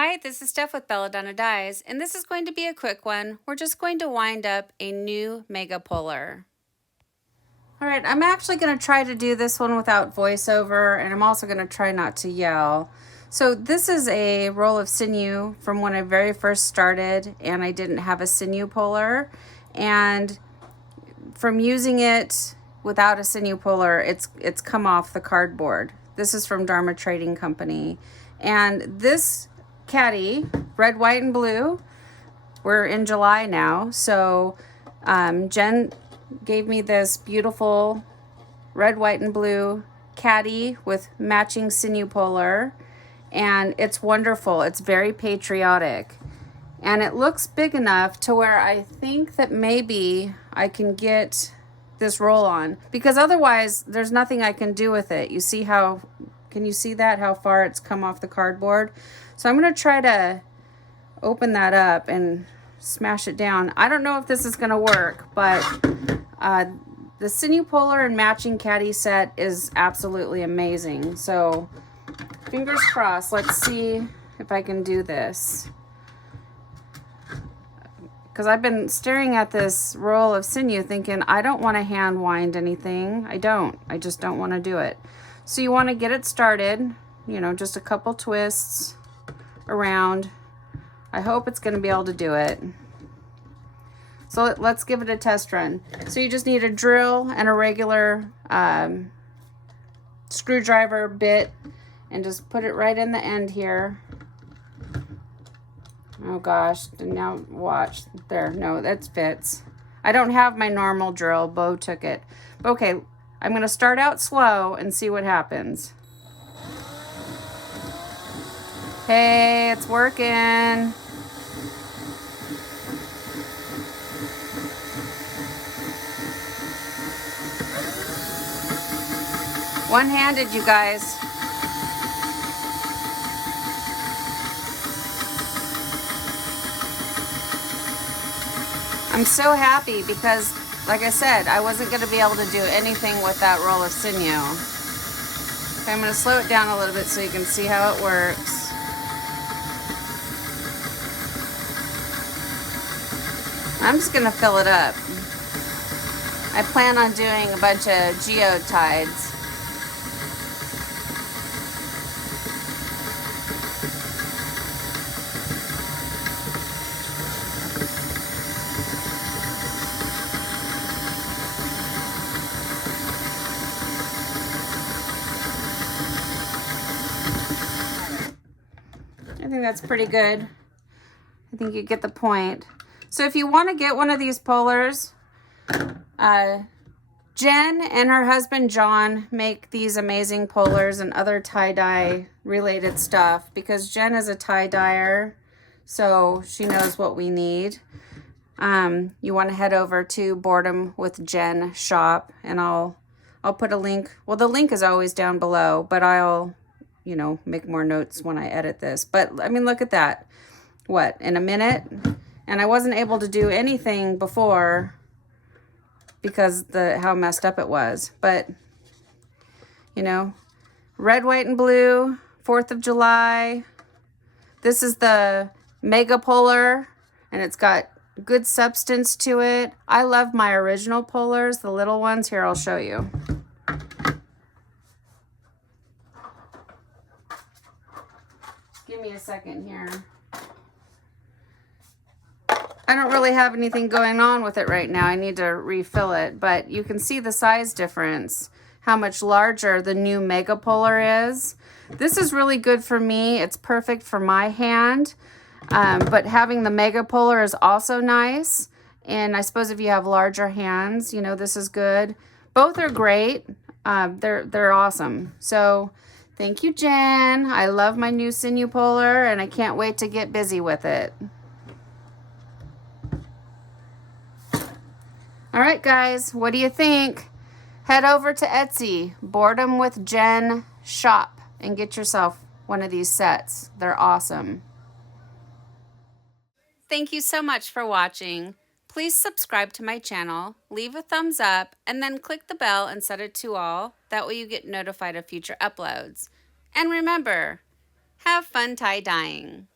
Hi, this is Steph with Belladonna Dyes, and this is going to be a quick one. We're just going to wind up a new mega puller. All right, I'm actually going to try to do this one without voiceover, and I'm also going to try not to yell. So this is a roll of Sinew from when I very first started, and I didn't have a Sinew puller. And from using it without a Sinew puller, it's come off the cardboard. This is from Dharma Trading Company. And this Caddy, red, white, and blue. We're in July now, so Jen gave me this beautiful red, white, and blue Caddy with matching Sinew puller, and it's wonderful. It's very patriotic, and it looks big enough to where I think that maybe I can get this roll on, because otherwise there's nothing I can do with it. You see how, can you see that, how far it's come off the cardboard? So I'm going to try to open that up and smash it down. I don't know if this is going to work, but the Sinew puller and matching Caddy set is absolutely amazing. So fingers crossed. Let's see if I can do this. Because I've been staring at this roll of Sinew thinking, I don't want to hand wind anything. I just don't want to do it. So you want to get it started, you know, just a couple twists around. I hope it's going to be able to do it. So let's give it a test run. So you just need a drill and a regular screwdriver bit, and just put it right in the end here. Oh gosh, now watch. There, no, that fits. I don't have my normal drill. Bo took it. Okay, I'm going to start out slow and see what happens. Hey, it's working. One-handed, you guys. I'm so happy because, like I said, I wasn't going to be able to do anything with that roll of Sinew. Okay, I'm going to slow it down a little bit so you can see how it works. I'm just going to fill it up. I plan on doing a bunch of geotides. I think that's pretty good. I think you get the point. So if you want to get one of these pullers, Jen and her husband John make these amazing pullers and other tie-dye related stuff, because Jen is a tie-dyer, so she knows what we need. You want to head over to Boredom with Jen shop, and I'll put a link. Well, the link is always down below, but I'll, you know, make more notes when I edit this. But I mean, look at that. What, in a minute? And I wasn't able to do anything before because how messed up it was. But, you know, red, white, and blue, 4th of July. This is the mega puller, and it's got good substance to it. I love my original pullers, the little ones. Here, I'll show you. Give me a second here. I don't really have anything going on with it right now. I need to refill it, but you can see the size difference, how much larger the new mega puller is. This is really good for me. It's perfect for my hand, but having the mega puller is also nice. And I suppose if you have larger hands, you know, this is good. Both are great. They're awesome. So thank you, Jen. I love my new Sinew puller, and I can't wait to get busy with it. All right, guys, what do you think? Head over to Etsy, Boredom with Jen shop, and get yourself one of these sets. They're awesome. Thank you so much for watching. Please subscribe to my channel, leave a thumbs up, and then click the bell and set it to all. That way you get notified of future uploads. And remember, have fun tie-dyeing.